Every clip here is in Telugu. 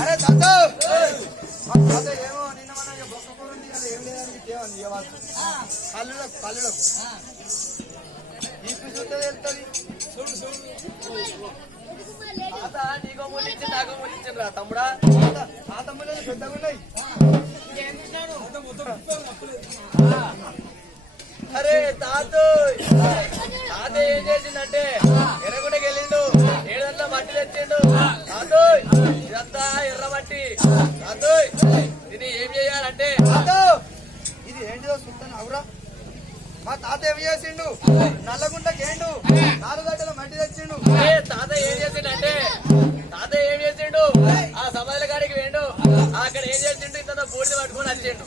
అరే తాత తాత ఏమో నిన్న మన బొక్క కూర ఉంది కదా ఏం లేదని కేవలం కళ్ళు కళ్ళు ఇప్పుడు చూస్తే వెళ్తుంది తాత నీకో ములించి నాకో ములించను రా తమ్ముడా ఆ తమ్ముడు పెద్దగా ఉన్నాయి అరే తాత తాత ఏం చేసిందంటే ఎర్రగుండకి వెళ్ళిండు 700 మట్టి తెచ్చిండు తాత ఇదంతా ఎర్ర మట్టి తాత ఇది ఏం చేయాలంటే తాత ఇది ఏంటిదో చూస్తాను అవురా మా తాత ఏం చేసిండు నల్లగుండకి ఏండు 4 గంటల మట్టి తెచ్చిండు తాత ఏం చేసిండంటే తాత ఏం చేసిండు ఆ సమాజ గారికి వేండు అక్కడ ఏం చేసిండు ఇంత బూడిద పట్టుకొని వచ్చిండు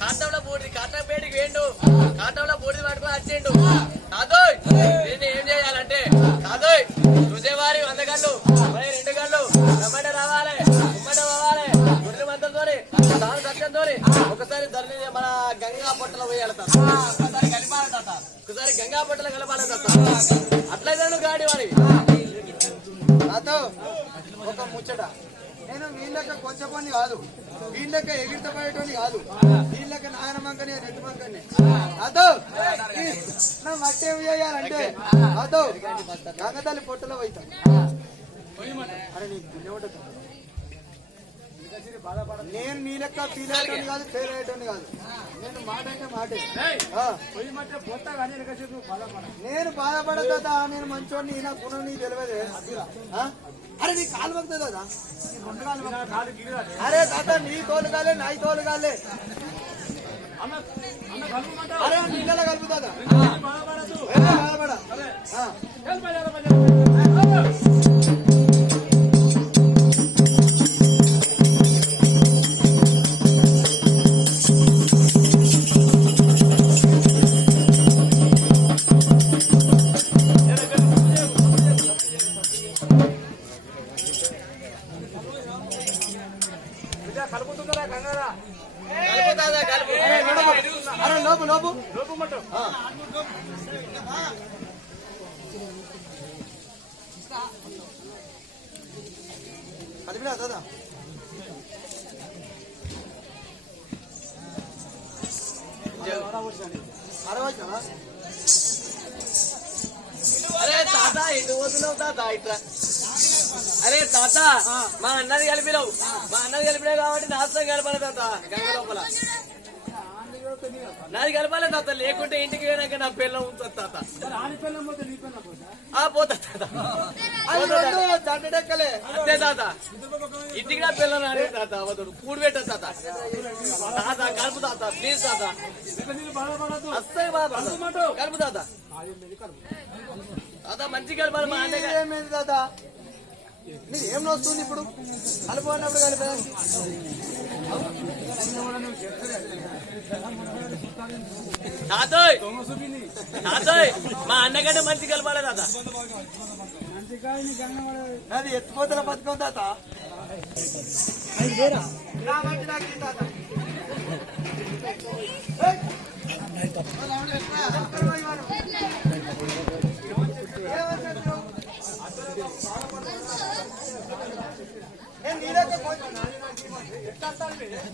కాటంలో బూడిది కాటంపేటికి వేండు కాటంలో బూడిది పట్టుకొని వచ్చిండు తాతోయ్ దీన్ని ఏం చేయాలంటే తాతోయ్ చూసేవారి 100 గళ్ళు 2 గళ్ళు టమాటా రావాలి ఉమ్మడి పోవాలి గుడ్లు మంతలతోని దాని సత్యంతోని ఒకసారి ధరని మన గంగా పొట్టలో పోయాలి ఒకసారి కలిపాలి తాత ఒకసారి గంగా పొట్టలో కలపాలి తాత అట్లయితే గాడి వాడి తాత ఒక ముచ్చట నేను వీళ్ళక కొంచెం పని కాదు వీళ్ళక ఎగిరిత పడేటోని కాదు వీళ్ళక నాయనమంకని రెడ్డి మంకని అదో నా మట్టి ఏం చేయాలంటే అదో గంగతల్లి పొట్టలో పోయితా అరే నీకు పుణ్యమంటుంది నేను మీ లెక్క ఫీల్ అయ్యేటోని కాదు ఫెయిల్ అయ్యేటోని కాదు నేను మాట అంటే మాటే నేను బాధపడతా నేను మంచోడిని నా గుణం నీకు తెలియదే అరే నీ కాలు పడుతుంది కదా అరే తాత నీ తోలు కాలే నా తోలు కాలే అరే నీళ్ళ కలుపుతుందా బాధపడ కలిపినా దాదా అరే తాత ఎటు పోతున్నావు తాత ఇట్లా అరే తాత మా అన్నది కలిపినావు కాబట్టి నాశనం కలపాలి తాత గంగ లోపల నాది కలపాలి తాత లేకుంటే ఇంటికి పోయినాక నా పిల్ల ఉంటుంది తాత పోతా తాతలే అంతే తాత ఇంటికి నా పిల్లలు అడే తాత అవతడు కూడి పెట్ట తాత తాత కలుపు తాత ప్లీజ్ తాత వస్తాయి కలుపు తాత తాత మంచి కలపాలి మా అన్న తాత నీకు ఏం వస్తుంది ఇప్పుడు కలుపు అన్నప్పుడు కలిపేదానికి తాతోయ్ తాతోయ్ మా అన్నకంటే మంచి కలపాలి తాత అది ఎత్తిపోతల బతుకం తాత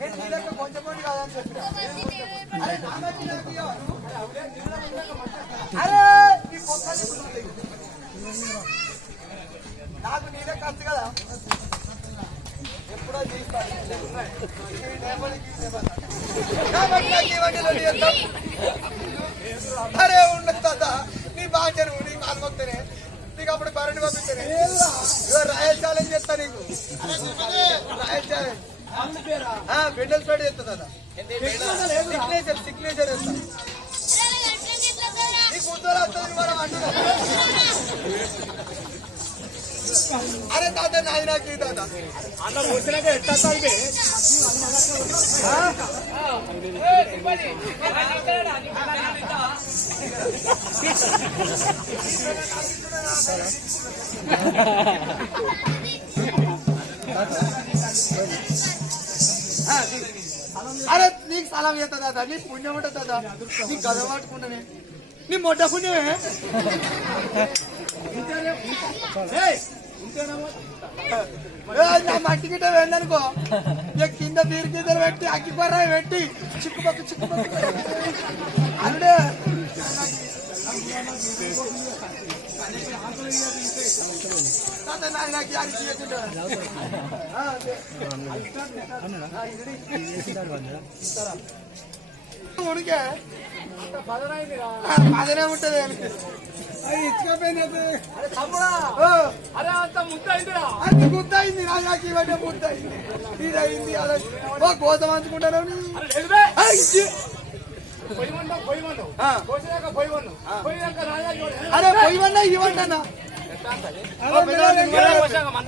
నేను నీళ్ళకి కొంచెం కాదని చెప్పిన అరే నాకు నీళ్ళకి ఖర్చు కదా ఎప్పుడో అరే ఉండదు తాత నీ బాధ్యను నీ కాలు మొత్తనే నీకు అప్పుడు కరెంట్ పంపిస్తేనే రాయల్ ఛాలెంజ్ చేస్తా నీకు రాయల్ ఛాలెంజ్ బెండల్ స్టార్ట్ చేస్తా కదా సిగ్నేచర్ వేస్తా నీకు ఉద్యోగాలు వస్తుంది మనం అంటున్నా అరే తాత నాది నాకు తాత అన్న వచ్చినాక ఎట్లా అరే నీకు సలాం చేస్తా తాత నీ పుణ్యం ఉంటుంది తాత నీకు గద పట్టుకుంటానే నీ మొట్ట పుణ్యమే ఇంతేనా నా మట్టి గిట్ట వెళ్ళనుకో ఇక కింద బీరు గిద్దలు పెట్టి అగ్గిపర్రాయి పెట్టి చిక్కుపక్కు అల్లుడే నాకు అరిచి ఉడికే పదనే ఉంటది అరే అంత ముద్దయిందిరా అది ముద్దయింది రాజాకి ఇవన్నీ ముద్దయింది ఇదయింది అలా కోసం అంచుకుంటాను అరే పోయివన్నా ఇవ్వండి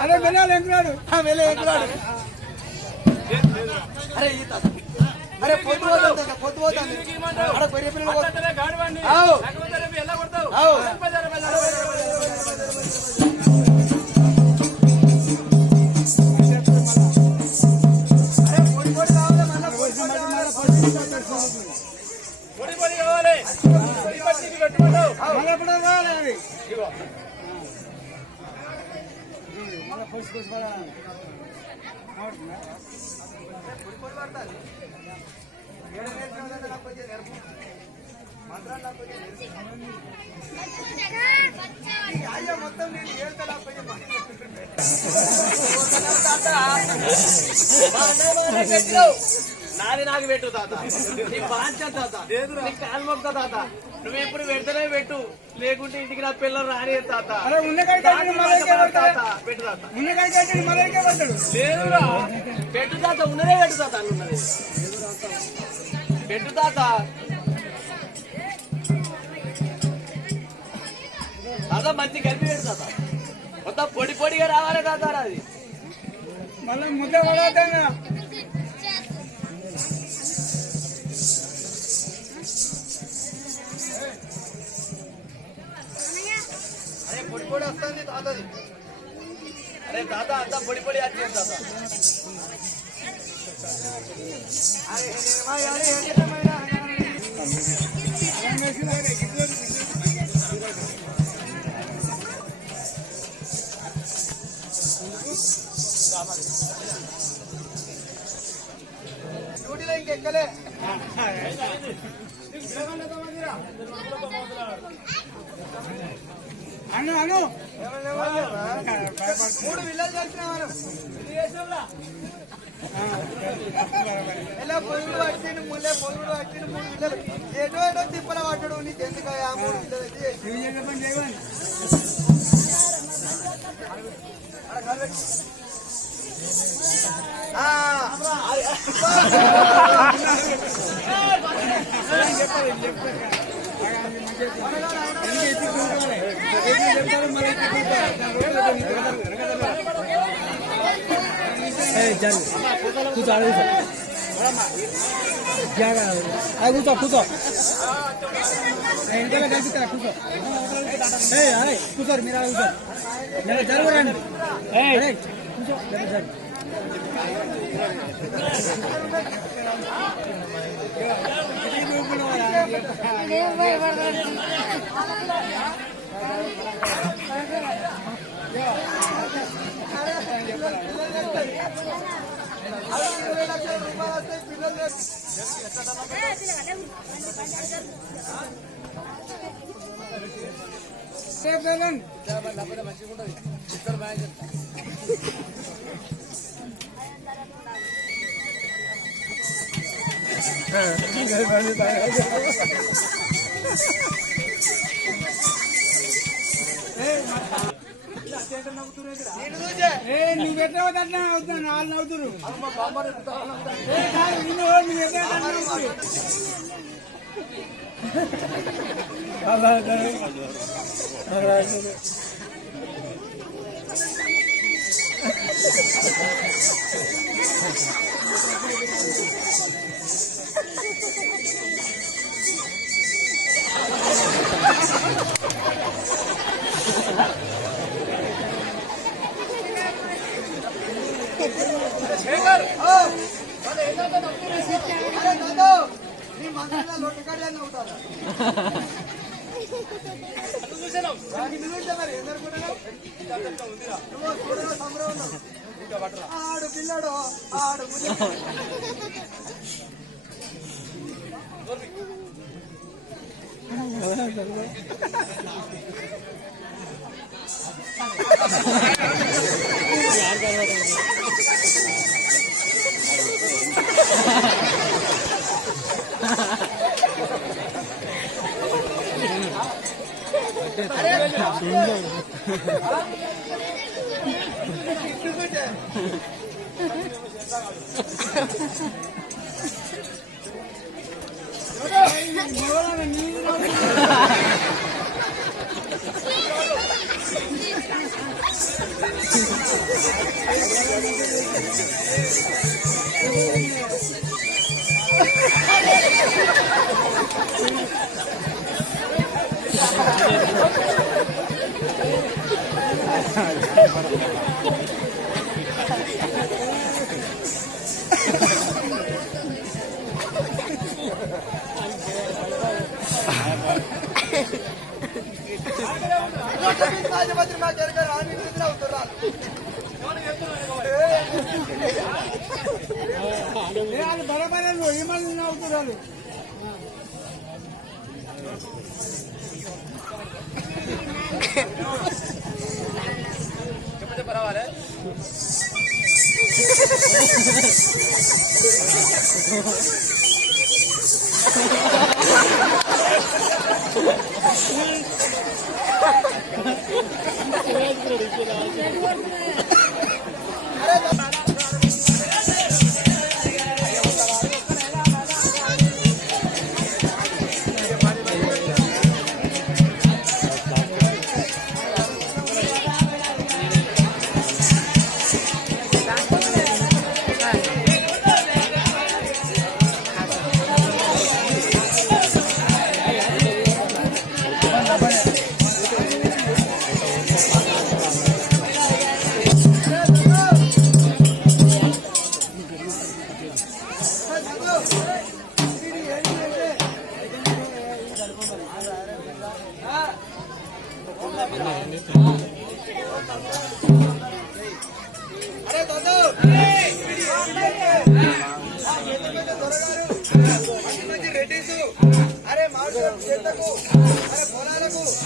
అరే వెళ్ళాలి ఎంకున్నాడు అరే ఈ తాత అరే పొద్దు పోతుంది అక్కడ కొరియా పిల్లలు పొడి కావాలి మొత్తం నేను ఏళ్తా నాది నాకు పెట్టు తాత నీ బాధ్యత తాత నీ కాలు మొక్క తాత నువ్వు ఎప్పుడు పెడితేనే పెట్టు లేకుంటే ఇంటికి నా పిల్లలు రాని తాత పెట్టు తాత లేదురా పెట్టు తాత ఉన్నదే పెట్టు తాత ఉన్నది పెట్టు తాత తాత మంచి కలిపి పెట్టు తాత మొత్తం పొడి పొడిగా రావాలి తాత అది మళ్ళీ ముద్ద పడతా అరే పొడి పొడి వస్తుంది తాతది అరే తాత అంతా పొడి పొడి వచ్చింది తాత డ్యూటీలో ఇంకెక్కలే అను 3 విల్లలు చేసినాను ఎలా పొయ్యుడు పట్టిండు ముల్లే పొయ్యుడు పట్టిండు 3 విల్లలు ఏటో తిప్పల పట్టడు నీకు ఎందుకు ఆ 3 విల్లలు కూర్చో ఇంట్లో కల్పిస్తారా కూర్చోరు మీరు కూర్చోరు జరుగురండి కూర్చో నువ్వు ఎట్లా అట్లా అవుతున్నా వాళ్ళు నవ్వుతురు సంబరం ఆడు పిల్లడు ఆడు రాజమండ్రి మా జరగ రాని అవుతున్నారు బరబరలు ఏమని అవుతున్నారు చెప్పండి పర్వాలే అరే దాదా రెడ్డిసు అరే మాకు చెట్లకు అరే పొలాలకు